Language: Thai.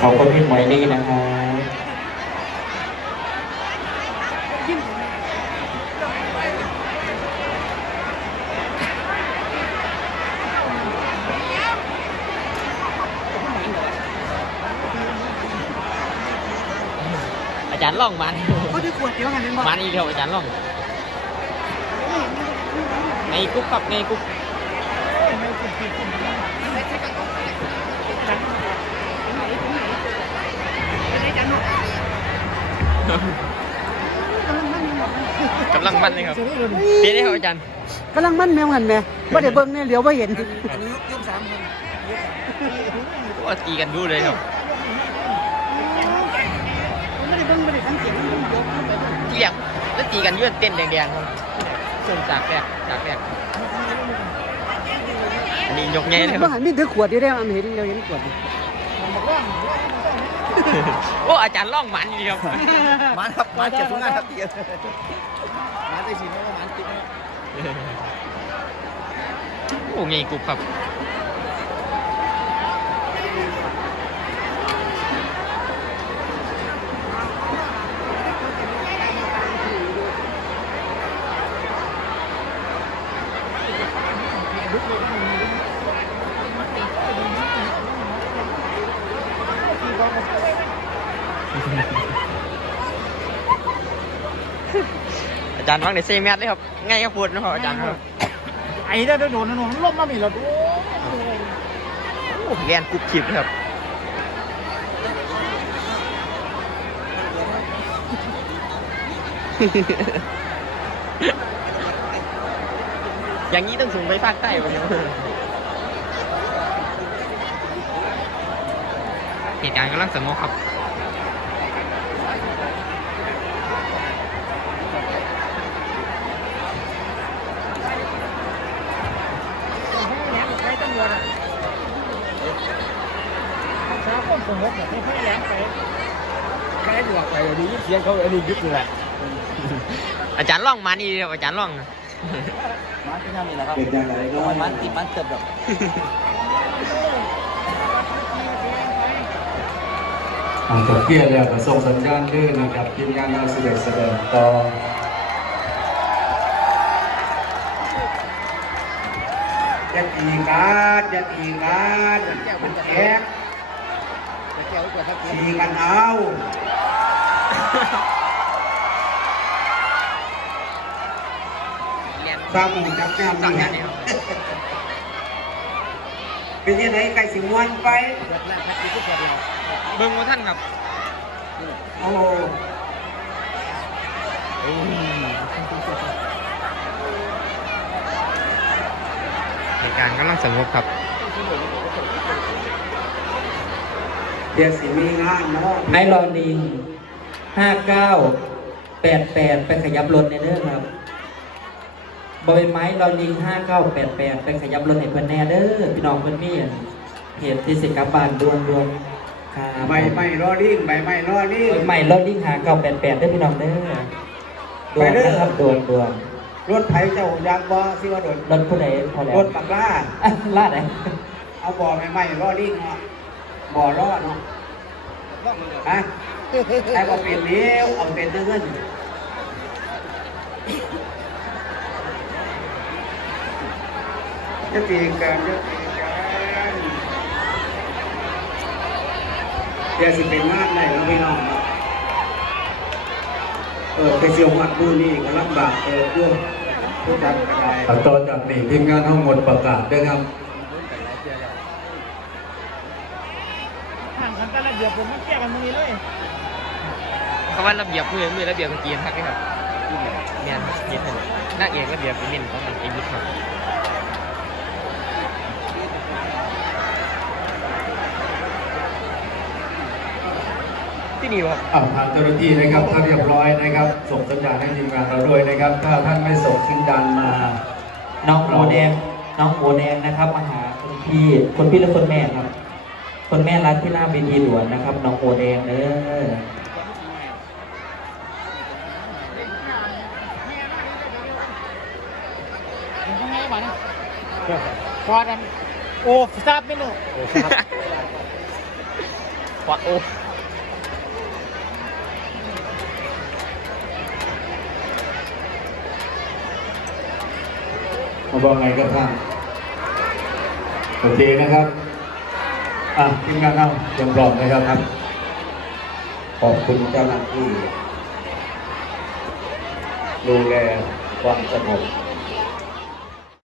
ขอบคุณพี่หมวยลี่นะครับอาจารย์ล่องมันเขาจะขวดเดียวกันเป็นบ่มันอีกแล้วอาจารย์ล่องไงกุ๊กครับไงกุ๊ก กำลังมันเลยครับปีนี้ครับอาจารย์กำลังมันแมวหันแม่ว่าเดี๋ยวเบิ่งเนี่ยเดี๋ยวว่าเห็นว่าตีกันดูเลยครับไม่ได้เบิ่งไม่ได้สังเกตมันยกที่เรียกแล้วตีกันอยืดเต้นแดงๆครับส่วนจากแรกจากแรกอันนี้ยกใหญ่เลยคว่ารับหันมีถือขวดอยู่ได้อเห็นเราเห็นขวด โอ้อาจารย์ล่องมันดีครับมันครับมันเจ็บทุกงานครับเตียนมันได้สินว่ามันติดโอ้ไงกุ๊กครับ อาจารย์วางในเซแมทเลยครับไงครับพูดนะครับอาจารย์ครับไอ้ได้โดนโดนล้มมามีแล้วดูโอ้เรียนกรุ๊ปทิปครับอย่างนี้ต้องส่งไปภาคใต้วันนี้เหตุการณ์กำลังสงบครับ ใช้ตำรวจอะ เช้าคนสงบแบบไม่ค่อยแรงไปแค่หยวกไปดูเสียงเขาอันนี้ยึดเลยอาจารย์ล่องมานี่ครับอาจารย์ล่องมันเป็นยังไงล่ะครับเป็นมันติดมันเติบแบบอ่าจบเกียร์แล้วก็ส่งสัญญาณด้วยนะครับทีมงานเราแสดงแสดงต่อจะตีการจะตีการมันแจ๊ก จะแก้วกว่าสักทีตีกันเอาเรียนสร้างหมู่จับจ้ามสั่งนี่นนี่ครับเป็นยังไงไก่สิมวนไปเบิ้งว่าท่านครับ โอ้เหตุการณ์กำลังสงบครับ เดี๋ยวสิมีงานเนาะไอรอลิงห้าเก้าแปดแปดไปขยับรถในเด้อครับบอยไม้รอลิงห้าเก้าแปดแปดไปขยับรถให้เพื่อนแน่เด้อพี่น้องเพื่อนมีอั่นเหตุที่สิกลับบานดวนดวนครับใบไม้รอริ่งใบไม้รอริ่งบอยไม้รอลิงห้าเก้าแปดแปดเด้อพี่น้องเด้อดวนนะครับดวนดวนรถไถเจ้าอยากบ่สิว่าโดนรถผู้ใดพอแล้วรถปักล่าอะลาดไหนเอาบ่อใบไม้รอริ่งเนาะ บ่อรอดเนาะฮะแต่ก็เป็นเลี้ยวเอาเป็นเงินจะตีกันจะตีกันเดี๋ยวสิเป็นงานได้แล้วพี่น้องเนเออไปเสียวมัดดูนี่ก็ลำบากเออด้วยผู้จัดก็ไดต่อจากนี้ทีมงานทั้งหมดประกาศด้วยครับ ห่างกันแต่ละเดือนผมมันแก้กันตรงนี้เลยคำว่าระเบียบมือมือระเบียบกางเกงครับนี่ครับเรียนเรียนเลยนักเอกระเบียบเป็นเน้นของมันไอ้ยุทธครับที่นี่ครับอ่าทางเจ้าหน้าที่นะครับถ้าเรียบร้อยนะครับ ส่งสัญญาณให้ทีมงานเราด้วยนะครับ ถ้าท่านไม่ส่งสัญญาณมาน้องหมูแดงน้องหมูแดงนะครับมาหาคุณพี่คุณพี่และคุณแม่ครับ คุณแม่รักที่หน้าเวทีด่วนนะครับ น้องหมูแดงเด้อมันก็ง่ายกว่านะพอดันโอ้ทราบไม่รู้ขวาโอ้มาบอกไงกับท่านโอเคนะครับ อะทีมงานเอาเตรียมพร้อมนะครับครับ ขอบคุณเจ้าหน้าที่ดูแลความสงบ